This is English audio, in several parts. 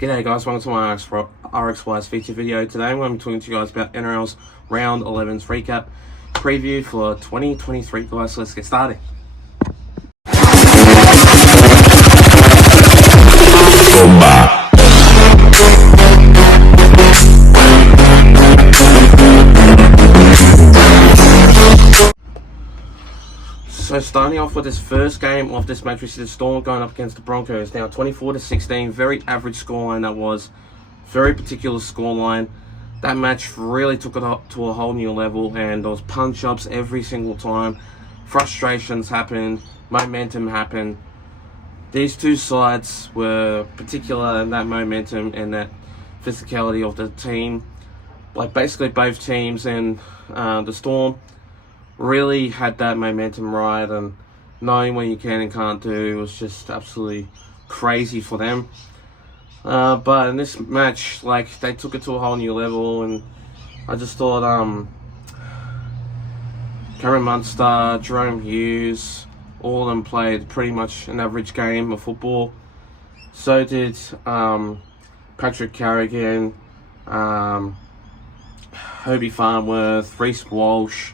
G'day guys, welcome to my RXY's feature video. Today I'm going to be talking to you guys about NRL's Round 11's recap preview for 2023 guys, so let's get started. So starting off with this first game of this match, we see the Storm going up against the Broncos. Now 24-16, very average scoreline that was. Very particular scoreline. That match really took it up to a whole new level, and there was punch-ups every single time. Frustrations happened, momentum happened. These two sides were particular in that momentum and that physicality of the team. Like basically both teams, and the Storm really had that momentum right, and knowing what you can and can't do was just absolutely crazy for them. But in this match, like, they took it to a whole new level, and I just thought Cameron Munster, Jerome Hughes, all of them played pretty much an average game of football. So did Patrick Carrigan, Hobie Farnworth, Reece Walsh,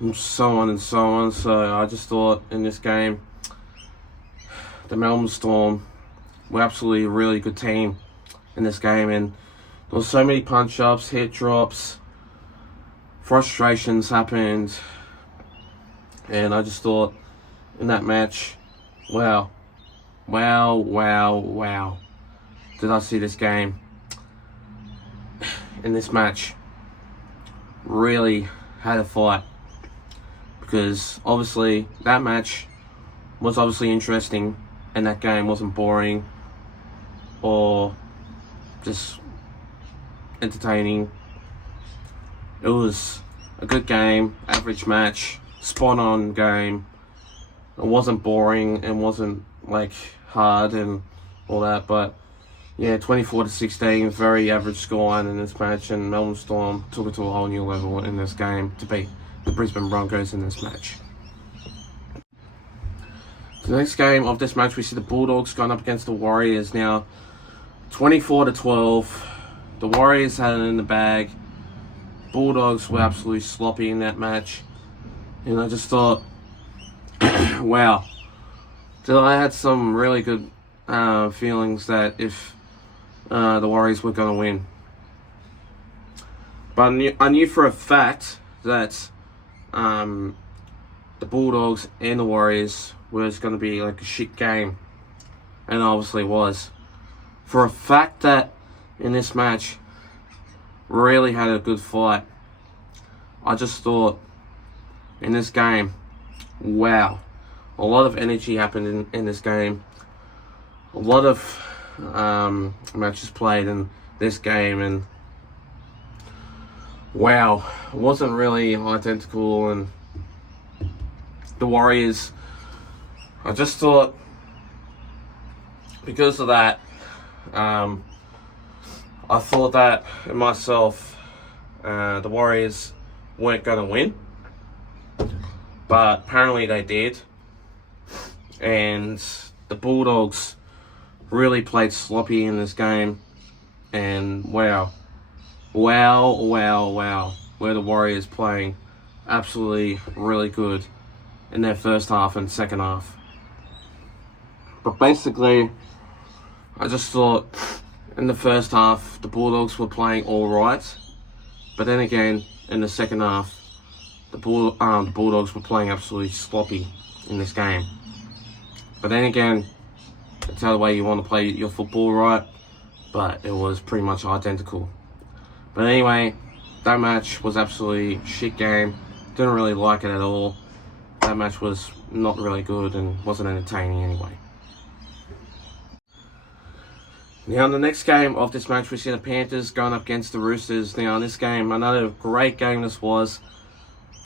and so on and so on. So I just thought in this game, the Melbourne Storm were absolutely a really good team in this game, and there was so many punch-ups, hit drops, frustrations happened, and I just thought in that match, wow, did I see this game in this match really had a fight. Because obviously that match was obviously interesting, and that game wasn't boring or just entertaining. It was a good game, average match, spot on game. It wasn't boring and wasn't like hard and all that, but yeah, 24-16, very average scoreline in this match, and Melbourne Storm took it to a whole new level in this game to beat the Brisbane Broncos in this match. The next game of this match, we see the Bulldogs going up against the Warriors. Now 24-12, the Warriors had it in the bag. Bulldogs were absolutely sloppy in that match, and I just thought, wow. So I had some really good feelings that if the Warriors were going to win, but I knew for a fact that the Bulldogs and the Warriors was going to be like a shit game, and obviously was. For a fact that in this match really had a good fight, I just thought in this game, wow, a lot of energy happened in this game. A lot of matches played in this game, and wow, it wasn't really identical. And the Warriors, I just thought because of that, I thought that in myself, the Warriors weren't going to win, but apparently they did. And the Bulldogs really played sloppy in this game, and wow, were the Warriors playing absolutely really good in their first half and second half. But basically, I just thought in the first half the Bulldogs were playing all right, but then again in the second half the Bulldogs were playing absolutely sloppy in this game. But then again, that's how the way you want to play your football, right? But it was pretty much identical. But anyway, that match was absolutely shit game. Didn't really like it at all. That match was not really good and wasn't entertaining anyway. Now, in the next game of this match, we see the Panthers going up against the Roosters. Now, in this game, another great game this was.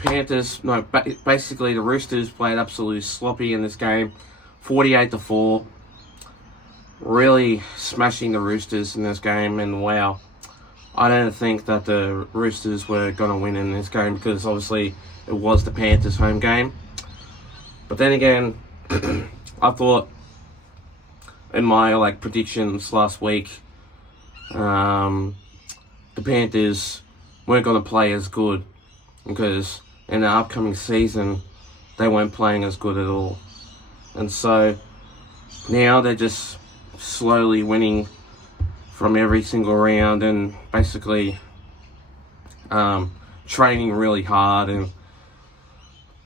Basically the Roosters played absolutely sloppy in this game. 48-4. Really smashing the Roosters in this game, and wow. I don't think that the Roosters were going to win in this game, because obviously it was the Panthers' home game. But then again, I thought in my like predictions last week, the Panthers weren't going to play as good because in the upcoming season they weren't playing as good at all. And so now they're just slowly winning from every single round and basically training really hard, and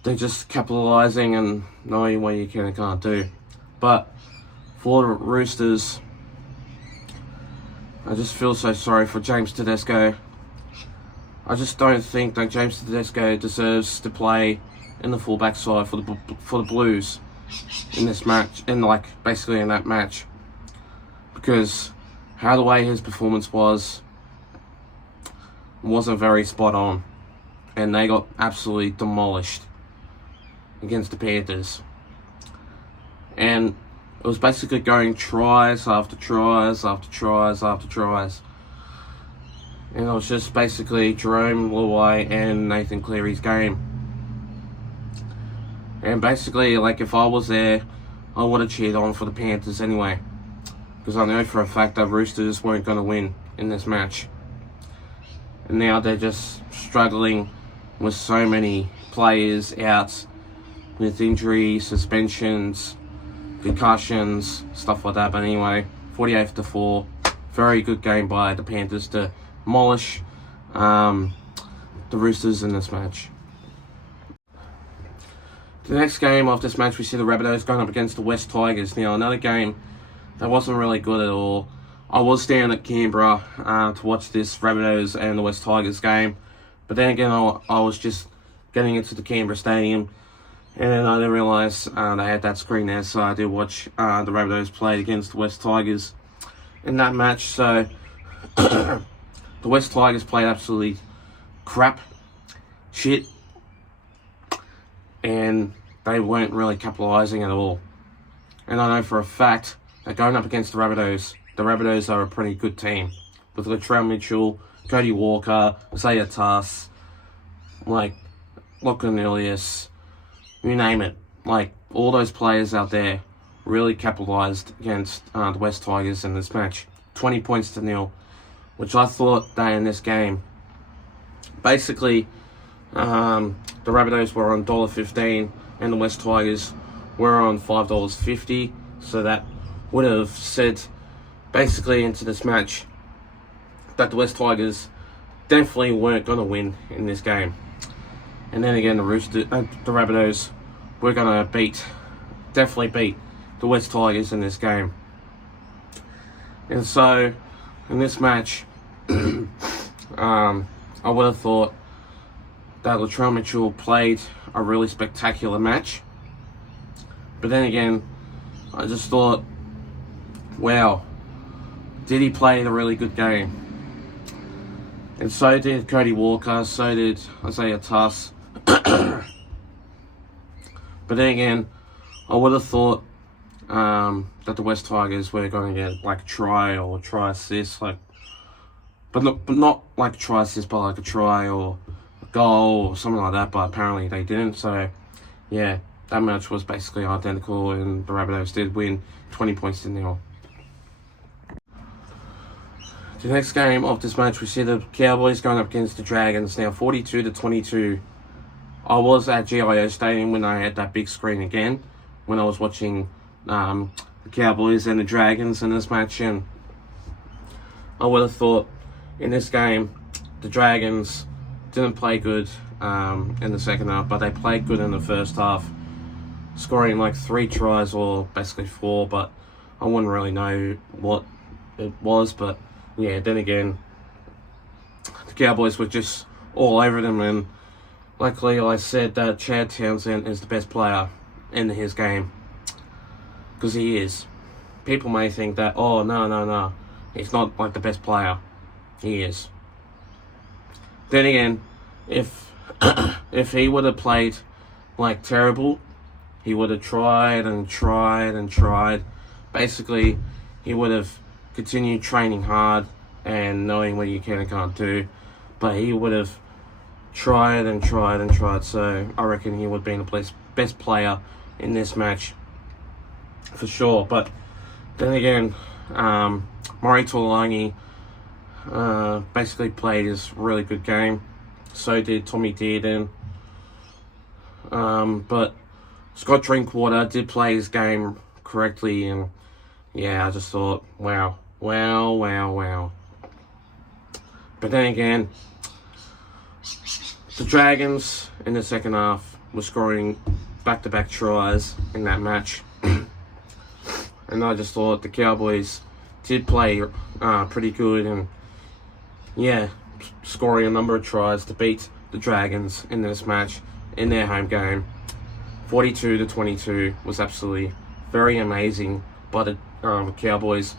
they're just capitalising and knowing what you can and can't do. But for the Roosters, I just feel so sorry for James Tedesco. I just don't think that James Tedesco deserves to play in the fullback side for the Blues in this match, basically in that match, because how the way his performance wasn't very spot on, and they got absolutely demolished against the Panthers. And it was basically going tries after tries after tries after tries. And it was just basically Jerome Luai and Nathan Cleary's game. And basically, like, if I was there, I would have cheered on for the Panthers anyway, because I know for a fact that Roosters weren't going to win in this match. And now they're just struggling with so many players out with injuries, suspensions, concussions, stuff like that. But anyway, 48-4, very good game by the Panthers to demolish the Roosters in this match. The next game of this match, we see the Rabbitohs going up against the West Tigers. Now, another game that wasn't really good at all. I was down at Canberra to watch this Rabbitohs and the West Tigers game. But then again, I was just getting into the Canberra Stadium, and I didn't realise they had that screen there, so I did watch the Rabbitohs play against the West Tigers in that match. So the West Tigers played absolutely crap, shit, and they weren't really capitalising at all. And I know for a fact that going up against the Rabbitohs are a pretty good team, with Latrell Mitchell, Cody Walker, Isaiah Tass, like Lachlan Ilias, you name it. Like, all those players out there really capitalised against the West Tigers in this match. 20 points to 0, which I thought that in this game, basically, the Rabbitohs were on $1.15 and the West Tigers were on $5.50. So that would have said, basically, into this match, that the West Tigers definitely weren't going to win in this game. And then again, the Rabbitohs were going to definitely beat the West Tigers in this game. And so, in this match, I would have thought that Latrell Mitchell played a really spectacular match. But then again, I just thought, wow, did he play a really good game? And so did Cody Walker, so did Isaiah Tass. But then again, I would have thought that the West Tigers were going to get like a try or a try assist, but not like a try assist, but like a try or a goal or something like that. But apparently they didn't. So yeah, that match was basically identical, and the Rabbitohs did win 20 points to 0. The next game of this match, we see the Cowboys going up against the Dragons. Now 42-22. I was at GIO Stadium when I had that big screen again, when I was watching the Cowboys and the Dragons in this match, and I would have thought in this game the Dragons didn't play good in the second half, but they played good in the first half, scoring like 3 tries or basically 4, but I wouldn't really know what it was. But yeah, then again, the Cowboys were just all over them, and luckily I said that Chad Townsend is the best player in his game, because he is. People may think that, oh, no, he's not like the best player. He is. Then again, if he would have played like terrible, he would have tried and tried and tried. Basically, he would have continued training hard and knowing what you can and can't do, but he would have tried and tried and tried. So I reckon he would have been the best player in this match for sure. But Then again, Murray Taulagi basically played his really good game. So did Tommy Dearden. But Scott Drinkwater did play his game correctly, and yeah, I just thought, wow. But then again, the Dragons in the second half were scoring back-to-back tries in that match. And I just thought the Cowboys did play pretty good, and yeah, scoring a number of tries to beat the Dragons in this match in their home game. 42-22 was absolutely very amazing by the Cowboys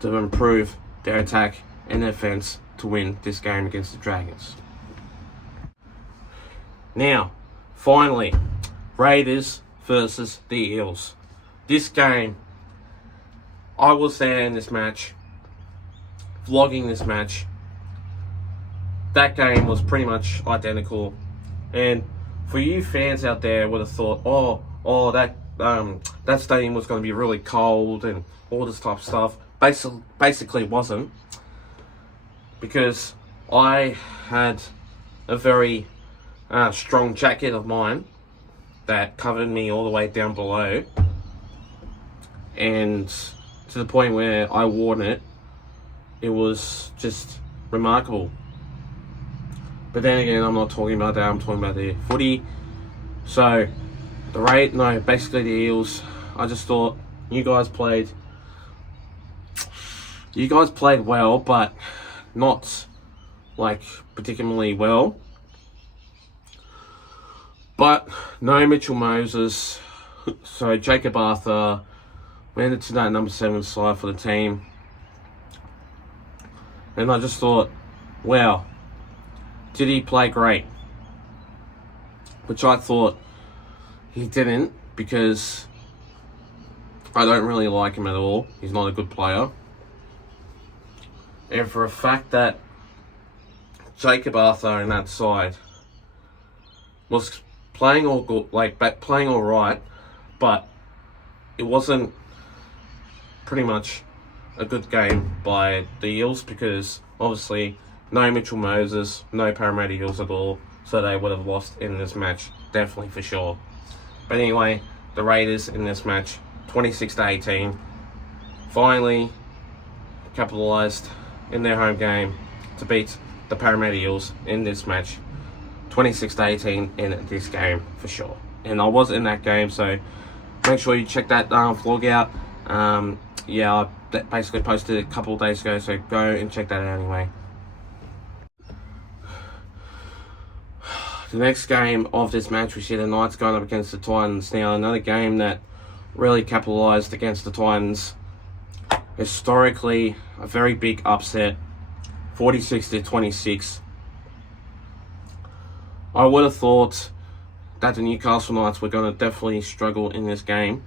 to improve their attack and defense to win this game against the Dragons. Now, finally, Raiders versus the Eels. This game, I was there in this match, vlogging this match. That game was pretty much identical, and for you fans out there would have thought, oh, that stadium was going to be really cold and all this type of stuff. Basically, it wasn't, because I had a very strong jacket of mine that covered me all the way down below, and to the point where I wore it, it was just remarkable. But then again, I'm not talking about that, I'm talking about the footy. So, basically the Eels, I just thought you guys played well, but not like particularly well. But no Mitchell Moses, so Jacob Arthur went to that number 7 slot for the team. And I just thought, wow, did he play great? Which I thought he didn't, because I don't really like him at all. He's not a good player. And for a fact that Jacob Arthur in that side was playing all good, playing all right, but it wasn't pretty much a good game by the Eels, because obviously no Mitchell Moses, no Parramatta Eels at all, so they would have lost in this match, definitely for sure. But anyway, the Raiders in this match, 26-18, finally capitalised in their home game to beat the Parramatta Eels in this match, 26-18 in this game for sure. And I was in that game, so make sure you check that vlog out. I basically posted it a couple of days ago, so go and check that out anyway. The next game of this match, we see the Knights going up against the Titans. Now, another game that really capitalised against the Titans. Historically, a very big upset, 46-26. I would have thought that the Newcastle Knights were going to definitely struggle in this game,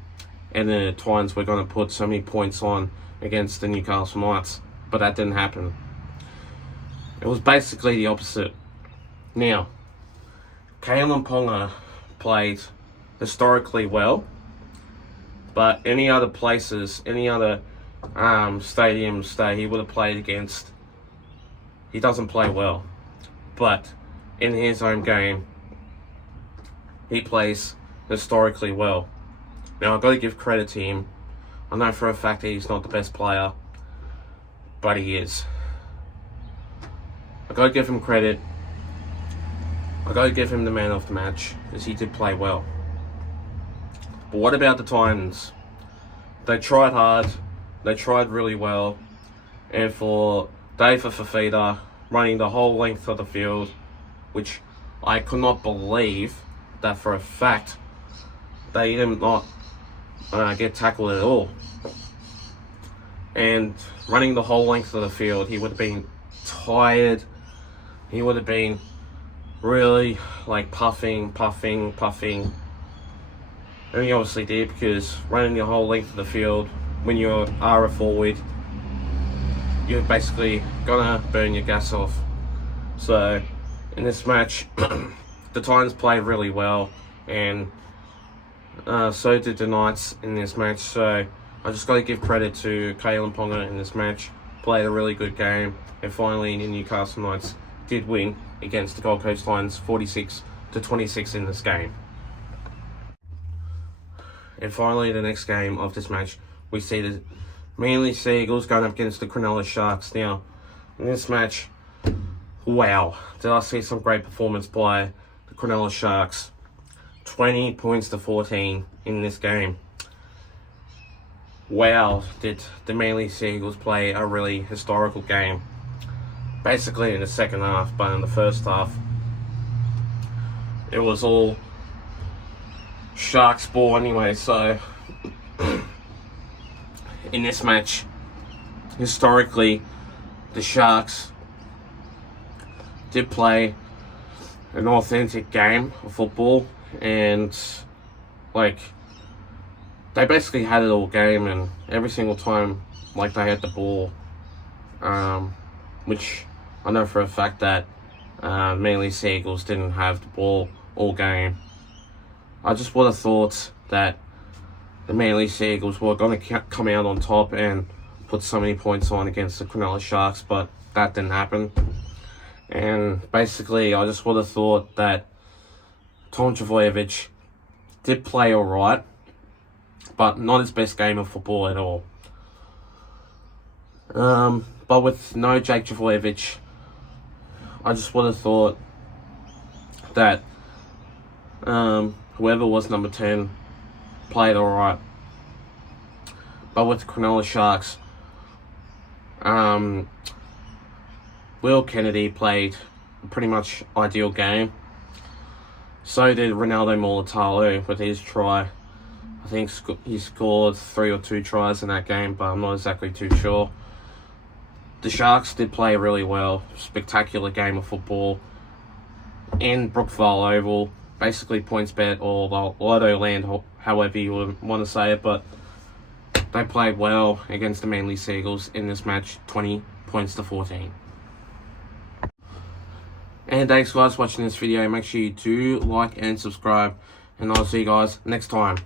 and the Titans were going to put so many points on against the Newcastle Knights, but that didn't happen. It was basically the opposite. Now, Kalyn Ponga played historically well, but any other places, any other stadiums that he would have played against, he doesn't play well. But in his own game, he plays historically well. Now, I've got to give credit to him. I know for a fact that he's not the best player, but he is. I've got to give him credit. I've got to give him the man of the match, because he did play well. But what about the Titans? They tried hard. They tried really well. And for Dave Fifita running the whole length of the field, which I could not believe that for a fact they did not get tackled at all. And running the whole length of the field, he would have been tired. He would have been really puffing. And he obviously did, because running the whole length of the field when you are a forward, you're basically gonna burn your gas off. So in this match, the Titans played really well, and so did the Knights in this match. So I just got to give credit to Kalyn Ponga in this match. Played a really good game, and finally the Newcastle Knights did win against the Gold Coast Lions 46-26 in this game. And finally, the next game of this match, we see the Manly Sea Eagles going up against the Cronulla Sharks. Now, in this match, wow, did I see some great performance by the Cronulla Sharks. 20 points to 14 in this game. Wow, did the Manly Sea Eagles play a really historical game. Basically in the second half, but in the first half, it was all Sharks ball anyway. So in this match, historically, the Sharks did play an authentic game of football, and like they basically had it all game, and every single time like they had the ball, which I know for a fact that Manly Sea Eagles didn't have the ball all game. I just would have thought that the Manly Sea Eagles were going to come out on top and put so many points on against the Cronulla Sharks, but that didn't happen. And basically, I just would have thought that Tom Trbojevic did play alright, but not his best game of football at all. But with no Jake Trbojevic, I just would have thought that whoever was number 10 played alright. But with the Cronulla Sharks, Will Kennedy played a pretty much ideal game. So did Ronaldo Mulitalo with his try. I think he scored 3 or 2 tries in that game, but I'm not exactly too sure. The Sharks did play really well. Spectacular game of football in Brookvale Oval. Basically points bet or Lotto Land, however you would want to say it, but they played well against the Manly Sea Eagles in this match, 20 points to 14. And thanks guys for watching this video. Make sure you do like and subscribe, and I'll see you guys next time.